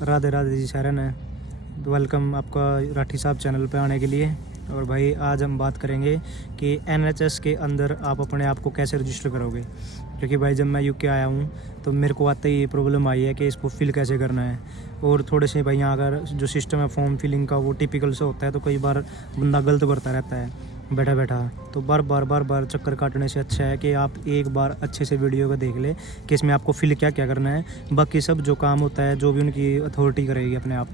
राधे राधे जी शरण है। वेलकम आपका राठी साहब चैनल पे आने के लिए। और भाई आज हम बात करेंगे कि एनएचएस के अंदर आप अपने आप को कैसे रजिस्टर करोगे। क्योंकि भाई जब मैं यूके आया हूँ तो मेरे को आते ही प्रॉब्लम आई है कि इसको फिल कैसे करना है। और थोड़े से भाई यहाँ अगर जो सिस्टम है फॉर्म फिलिंग का वो टिपिकल से होता है, तो कई बार बंदा गलत भरता रहता है बैठा बैठा। तो बार बार चक्कर काटने से अच्छा है कि आप एक बार अच्छे से वीडियो को देख ले कि इसमें आपको फिल क्या क्या करना है। बाकी सब जो काम होता है जो भी उनकी अथॉरिटी करेगी अपने आप।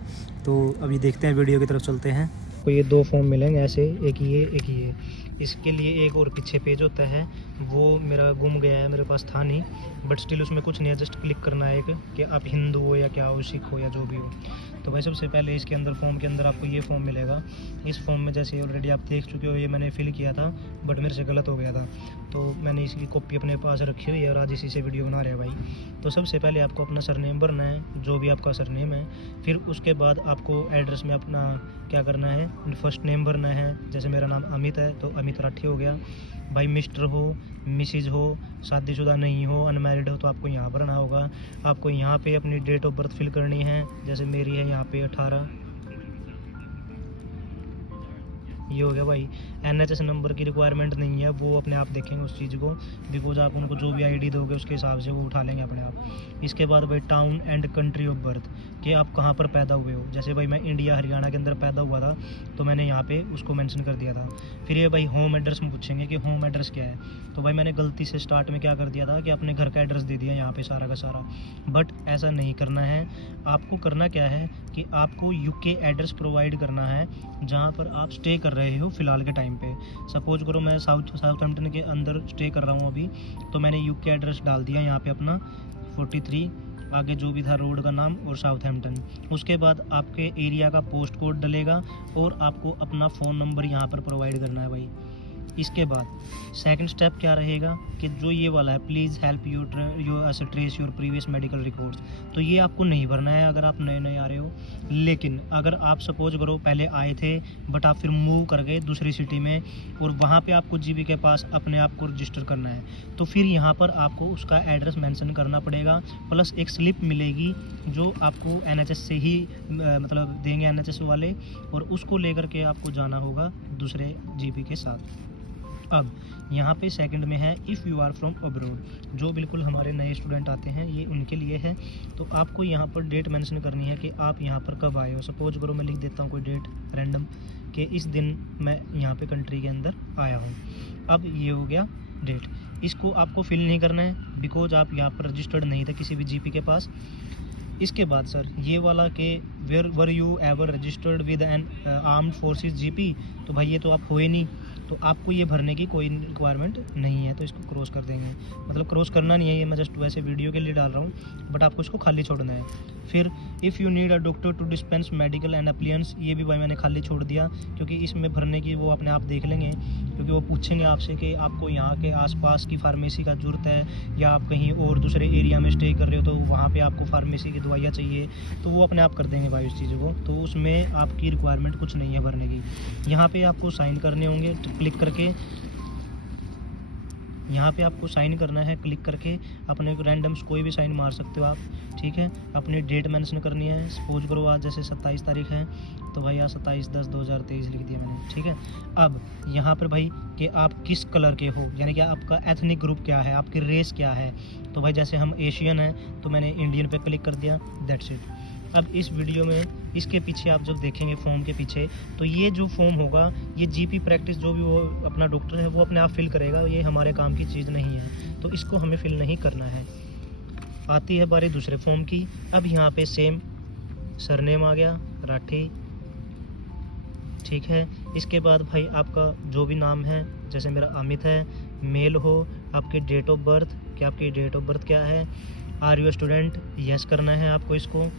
तो अभी देखते हैं, वीडियो की तरफ चलते हैं। तो ये दो फॉर्म मिलेंगे ऐसे, एक ये। इसके लिए एक और पीछे पेज होता है, वो मेरा गुम गया है, मेरे पास था नहीं, बट स्टिल उसमें कुछ नहीं है, जस्ट क्लिक करना है एक कि आप हिंदू हो या क्या हो, सिख हो या जो भी हो। तो भाई सबसे पहले इसके अंदर फॉर्म के अंदर आपको ये फॉर्म मिलेगा। इस फॉर्म में जैसे ऑलरेडी आप देख चुके हो, ये मैंने फिल किया था बट मेरे से गलत हो गया था, तो मैंने इसकी कॉपी अपने पास रखी हुई है और आज इसी से वीडियो बना रहे हैं भाई। तो सबसे पहले आपको अपना सरनेम भरना है, जो भी आपका सरनेम है। फिर उसके बाद आपको एड्रेस में अपना क्या करना है, फर्स्ट नेम भरना है। जैसे मेरा नाम अमित है तो अमित राठी हो गया। भाई मिस्टर हो, मिसिज हो, शादीशुदा नहीं हो, अनमैरिड हो तो आपको यहाँ भरना होगा। आपको यहाँ पे अपनी डेट ऑफ बर्थ फिल करनी है, जैसे मेरी है यहाँ पे 18। ये हो गया भाई। एनएचएस नंबर की रिक्वायरमेंट नहीं है, वो अपने आप देखेंगे उस चीज़ को, बिकॉज आप उनको जो भी आईडी दोगे उसके हिसाब से वो उठा लेंगे अपने आप। इसके बाद भाई town and country of birth, कि आप कहाँ पर पैदा हुए हो। जैसे भाई मैं इंडिया हरियाणा के अंदर पैदा हुआ था तो मैंने यहाँ पे उसको मेंशन कर दिया था। फिर ये भाई होम एड्रेस में पूछेंगे कि होम एड्रेस क्या है, तो भाई मैंने गलती से स्टार्ट में क्या कर दिया था कि अपने घर का एड्रेस दे दिया यहाँ पे सारा का सारा, बट ऐसा नहीं करना है। आपको करना क्या है कि आपको यूके एड्रेस प्रोवाइड करना है जहाँ पर आप स्टे कर रहे हो फ़िलहाल के टाइम पे। सपोज करो मैं साउथहैम्पटन के अंदर स्टे कर रहा हूँ अभी, तो मैंने यूके एड्रेस डाल दिया यहाँ पे अपना 43, आगे जो भी था रोड का नाम और साउथहैम्पटन। उसके बाद आपके एरिया का पोस्ट कोड डलेगा और आपको अपना फ़ोन नंबर यहाँ पर प्रोवाइड करना है भाई। इसके बाद सेकंड स्टेप क्या रहेगा कि जो ये वाला है, please help you trace your previous medical records, तो ये आपको नहीं भरना है अगर आप नए नए आ रहे हो। लेकिन अगर आप सपोज करो पहले आए थे बट आप फिर मूव कर गए दूसरी सिटी में और वहाँ पे आपको जीबी के पास अपने आप को रजिस्टर करना है, तो फिर यहाँ पर आपको उसका एड्रेस मेंशन करना पड़ेगा, प्लस एक स्लिप मिलेगी जो आपको एनएचएस से ही मतलब देंगे एनएचएस वाले, और उसको लेकर के आपको जाना होगा दूसरे जीबी के साथ। अब यहाँ पे सेकंड में है if you are from abroad, जो बिल्कुल हमारे नए स्टूडेंट आते हैं ये उनके लिए है। तो आपको यहाँ पर डेट मेंशन करनी है कि आप यहाँ पर कब आए हो। सपोज करो मैं लिख देता हूँ कोई डेट रैंडम कि इस दिन मैं यहाँ पे कंट्री के अंदर आया हूँ। अब ये हो गया डेट, इसको आपको फिल नहीं करना है बिकॉज आप यहाँ पर रजिस्टर्ड नहीं थे किसी भी जीपी के पास। इसके बाद सर ये वाला कि where were you ever registered with an armed forces GP, तो भाई ये तो आप हुए नहीं, तो आपको ये भरने की कोई रिक्वायरमेंट नहीं है, तो इसको क्रॉस कर देंगे। मतलब क्रॉस करना नहीं है, ये मैं जस्ट वैसे वीडियो के लिए डाल रहा हूँ, बट आपको इसको खाली छोड़ना है। फिर if you need a doctor to dispense medical and appliances, ये भी भाई मैंने खाली छोड़ दिया क्योंकि इसमें भरने की वो अपने आप देख लेंगे, क्योंकि वो पूछेंगे आपसे कि आपको यहाँ के आसपास की फार्मेसी का ज़रूरत है या आप कहीं और दूसरे एरिया में स्टे कर रहे हो तो वहाँ पे आपको फार्मेसी की दवाइयाँ चाहिए, तो वो अपने आप कर देंगे भाई उस चीज़ को। तो उसमें आपकी रिक्वायरमेंट कुछ नहीं है भरने की। यहाँ पे आपको साइन करने होंगे, तो क्लिक करके यहाँ पे आपको साइन करना है, क्लिक करके अपने रैंडम्स कोई भी साइन मार सकते हो आप, ठीक है। अपनी डेट मेंशन करनी है, सपोज करो आज जैसे 27 तारीख है तो भाई आज 27/10/2023 लिख दिया मैंने, ठीक है। अब यहाँ पर भाई कि आप किस कलर के हो, यानी कि आपका एथनिक ग्रुप क्या है, आपकी रेस क्या है, तो भाई जैसे हम एशियन हैं तो मैंने इंडियन पे क्लिक कर दिया, दैट्स इट। अब इस वीडियो में इसके पीछे आप जब देखेंगे फॉर्म के पीछे, तो ये जो फॉर्म होगा ये जीपी प्रैक्टिस जो भी वो अपना डॉक्टर है वो अपने आप फिल करेगा, ये हमारे काम की चीज़ नहीं है, तो इसको हमें फिल नहीं करना है। आती है बारी दूसरे फॉर्म की। अब यहाँ पे सेम सरनेम आ गया राठी, ठीक है। इसके बाद भाई आपका जो भी नाम है, जैसे मेरा अमित है, मेल हो, आपके डेट ऑफ बर्थ, कि आपकी डेट ऑफ बर्थ क्या है, आर यू स्टूडेंट, यस करना है आपको इसको।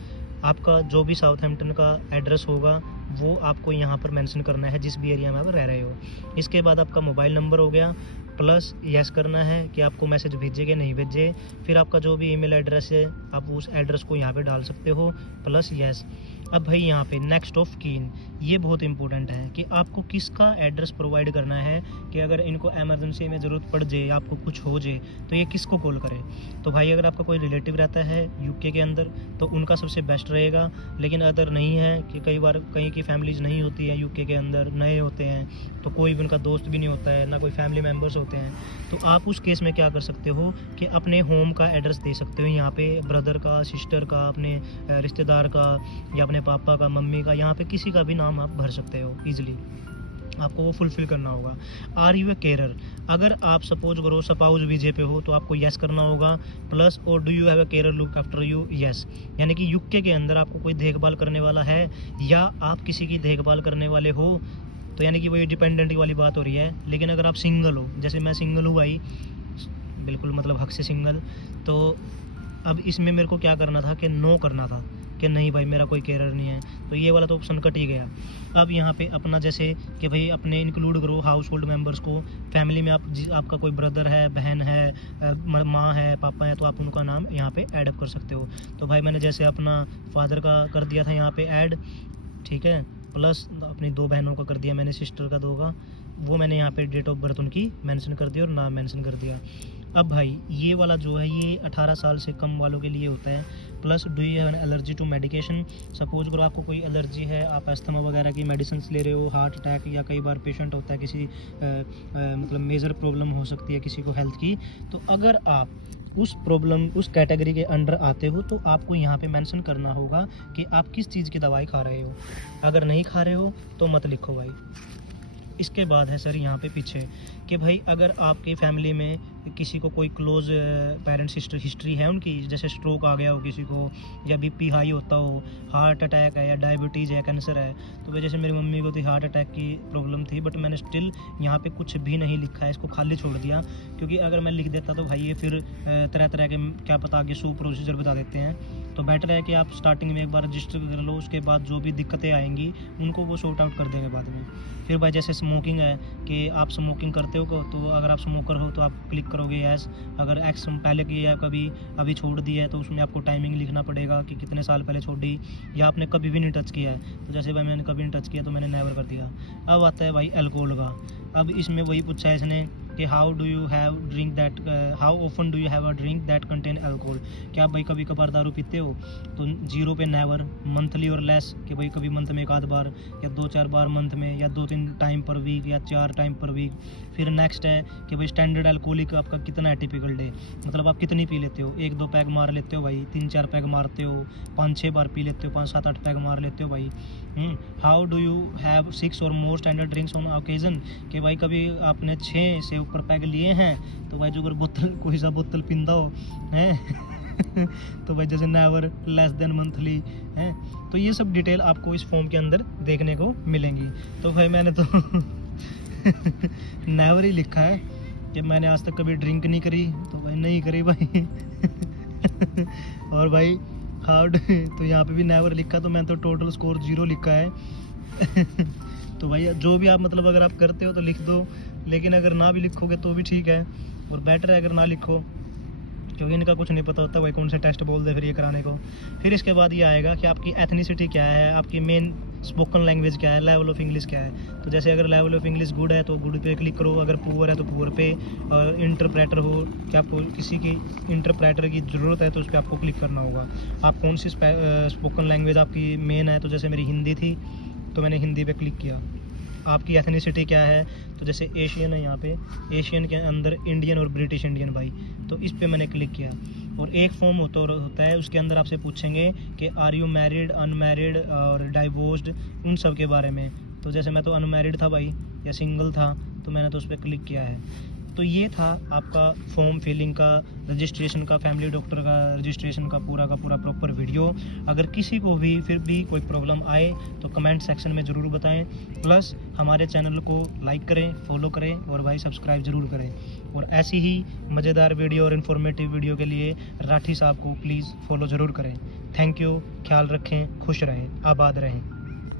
आपका जो भी साउथहैम्पटन का एड्रेस होगा वो आपको यहाँ पर मेंशन करना है जिस भी एरिया में आप रह रहे हो। इसके बाद आपका मोबाइल नंबर हो गया, प्लस यस करना है कि आपको मैसेज भेजे कि नहीं भेजे। फिर आपका जो भी ईमेल एड्रेस है आप उस एड्रेस को यहाँ पे डाल सकते हो, प्लस यस। अब भाई यहाँ पे नेक्स्ट ऑफ कीन, ये बहुत इंपॉर्टेंट है कि आपको किसका एड्रेस प्रोवाइड करना है कि अगर इनको इमरजेंसी में ज़रूरत पड़ जाए, आपको कुछ हो जाए तो ये किसको कॉल करे। तो भाई अगर आपका कोई रिलेटिव रहता है यूके के अंदर तो उनका सबसे बेस्ट रहेगा, लेकिन अगर नहीं है कि कई बार कहीं की फैमिलीज़ नहीं होती है यूके के अंदर, नए होते हैं तो कोई भी उनका दोस्त भी नहीं होता है, ना कोई फैमिली मेम्बर्स होते हैं, तो आप उस केस में क्या कर सकते हो कि अपने होम का एड्रेस दे सकते हो यहाँ पे, ब्रदर का, सिस्टर का, अपने रिश्तेदार का या अपने पापा का, मम्मी का, यहाँ पे किसी का भी नाम आप भर सकते हो ईजिली। आपको वो फुलफ़िल करना होगा। आर यू ए केयरर, अगर आप सपोज करो स्पाउस वीजे पे हो तो आपको येस करना होगा, प्लस और do you have a carer look after you, yes. यानी कि यूके के अंदर आपको कोई देखभाल करने वाला है या आप किसी की देखभाल करने वाले हो, तो यानी कि वही डिपेंडेंट वाली बात हो रही है। लेकिन अगर आप सिंगल हो, जैसे मैं सिंगल हूँ भाई, बिल्कुल मतलब हक से सिंगल, तो अब इसमें मेरे को क्या करना था कि नो करना था कि नहीं भाई मेरा कोई केयरर नहीं है, तो ये वाला तो ऑप्शन कट ही गया। अब यहाँ पे अपना जैसे कि भाई अपने इंक्लूड करो हाउस होल्ड मेम्बर्स को, फैमिली में आपका कोई ब्रदर है, बहन है, माँ है, पापा है, तो आप उनका नाम यहाँ पे ऐड अप कर सकते हो। तो भाई मैंने जैसे अपना फादर का कर दिया था यहाँ पे ऐड, ठीक है, प्लस अपनी 2 बहनों का कर दिया मैंने, सिस्टर का 2 का, वो मैंने यहाँ पे डेट ऑफ बर्थ उनकी मेंशन कर दिया और नाम मेंशन कर दिया। अब भाई ये वाला जो है ये 18 साल से कम वालों के लिए होता है। Plus do you have an allergy to medication, suppose करो आपको कोई एलर्जी है, आप अस्थमा वगैरह की मेडिसिन ले रहे हो, हार्ट अटैक या कई बार पेशेंट होता है किसी मतलब मेजर प्रॉब्लम हो सकती है किसी को हेल्थ की, तो अगर आप उस प्रॉब्लम उस कैटेगरी के अंडर आते हो तो आपको यहाँ पे मेंशन करना होगा कि आप किस चीज़ की दवाई खा रहे हो। अगर नहीं खा रहे हो तो मत लिखो भाई। इसके बाद है सर यहाँ पे पीछे कि भाई अगर आपकी फैमिली में किसी को कोई क्लोज पेरेंट्स हिस्ट्री है उनकी, जैसे स्ट्रोक आ गया हो किसी को, या बीपी हाई होता हो, हार्ट अटैक है या डायबिटीज़ है, कैंसर है, तो भाई जैसे मेरी मम्मी को थी हार्ट अटैक की प्रॉब्लम थी, बट मैंने स्टिल यहाँ पे कुछ भी नहीं लिखा है, इसको खाली छोड़ दिया, क्योंकि अगर मैं लिख देता तो भाई ये फिर तरह तरह के क्या पता आगे सो प्रोसीजर बता देते हैं। तो बेटर है कि आप स्टार्टिंग में एक बार रजिस्टर कर लो, उसके बाद जो भी दिक्कतें आएंगी उनको वो सॉर्ट आउट कर देंगे बाद में। फिर भाई जैसे स्मोकिंग है कि आप स्मोकिंग करते हो, तो अगर आप स्मोकर हो तो आप क्लिक करोगे यस, अगर एक्स पहले की है कभी अभी छोड़ दी है तो उसमें आपको टाइमिंग लिखना पड़ेगा कि कितने साल पहले छोड़ी, या आपने कभी भी नहीं टच किया है, तो जैसे भाई मैंने कभी नहीं टच किया तो मैंने नेवर कर दिया। अब आता है भाई अल्कोहल का, अब इसमें वही पूछा है इसने कि how do you have drink that, how often do you have a drink that contain alcohol, क्या आप भाई कभी कभार दारू पीते हो, तो 0 पे नेवर, मंथली और लेस कि भाई कभी मंथ में 1 आध बार या 2-4 बार मंथ में, या 2-3 टाइम पर वीक या 4 टाइम पर वीक। फिर नेक्स्ट है कि भाई स्टैंडर्ड अल्कोहलिक आपका कितना है टिपिकल डे, मतलब आप कितनी पी लेते हो, 1-2 पैग मार लेते हो भाई, 3-4 पैग मारते हो, 5-6 बार पी लेते हो, 5-7-8 पैग मार लेते हो भाई। हाउ डू यू हैव 6 और मोर स्टैंडर्ड ड्रिंक्स ऑन ओकेजन, कि भाई कभी आपने 6 से ऊपर पैग लिए हैं, तो भाई जो अगर बोतल कोई सा बोतल पींदा हो हैं तो भाई जैसे नेवर, लेस देन मंथली हैं, तो ये सब डिटेल आपको इस फॉर्म के अंदर देखने को मिलेंगी। तो भाई मैंने तो नेवर ही लिखा है कि मैंने आज तक कभी ड्रिंक नहीं करी, तो भाई नहीं करी भाई और भाई हार्ड तो यहाँ पे भी नेवर लिखा, तो मैंने तो टोटल स्कोर 0 लिखा है तो भाई जो भी आप मतलब अगर आप करते हो तो लिख दो, लेकिन अगर ना भी लिखोगे तो भी ठीक है, और बेटर है अगर ना लिखो, क्योंकि इनका कुछ नहीं पता होता भाई कौन से टेस्ट बोल दे फिर ये कराने को। फिर इसके बाद ये आएगा कि आपकी एथनिसिटी क्या है, आपकी मेन स्पोकन लैंग्वेज क्या है, लेवल ऑफ इंग्लिश क्या है। तो जैसे अगर लेवल ऑफ इंग्लिश गुड है तो गुड पे क्लिक करो, अगर पुअर है तो पुअर पे, और इंटरप्रेटर हो कि आपको किसी की इंटरप्रेटर की ज़रूरत है तो उस पर आपको क्लिक करना होगा। आप कौन सी स्पोकन लैंग्वेज आपकी मेन है, तो जैसे मेरी हिंदी थी तो मैंने हिंदी पे क्लिक किया। आपकी एथनिसिटी क्या है, तो जैसे एशियन है यहाँ पे, एशियन के अंदर इंडियन और ब्रिटिश इंडियन भाई, तो इस पे मैंने क्लिक किया। और एक फॉर्म होता है उसके अंदर आपसे पूछेंगे कि आर यू मैरिड, अनमैरिड और डाइवोर्स्ड, उन सब के बारे में। तो जैसे मैं तो अनमैरिड था भाई या सिंगल था, तो मैंने तो उस पर क्लिक किया है। तो ये था आपका फॉर्म फिलिंग का, रजिस्ट्रेशन का, फैमिली डॉक्टर का रजिस्ट्रेशन का पूरा प्रॉपर वीडियो। अगर किसी को भी फिर भी कोई प्रॉब्लम आए तो कमेंट सेक्शन में ज़रूर बताएं, प्लस हमारे चैनल को लाइक करें, फॉलो करें और भाई सब्सक्राइब ज़रूर करें। और ऐसी ही मज़ेदार वीडियो और इन्फॉर्मेटिव वीडियो के लिए राठी साहब को प्लीज़ फॉलो ज़रूर करें। थैंक यू, ख्याल रखें, खुश रहें, आबाद रहें।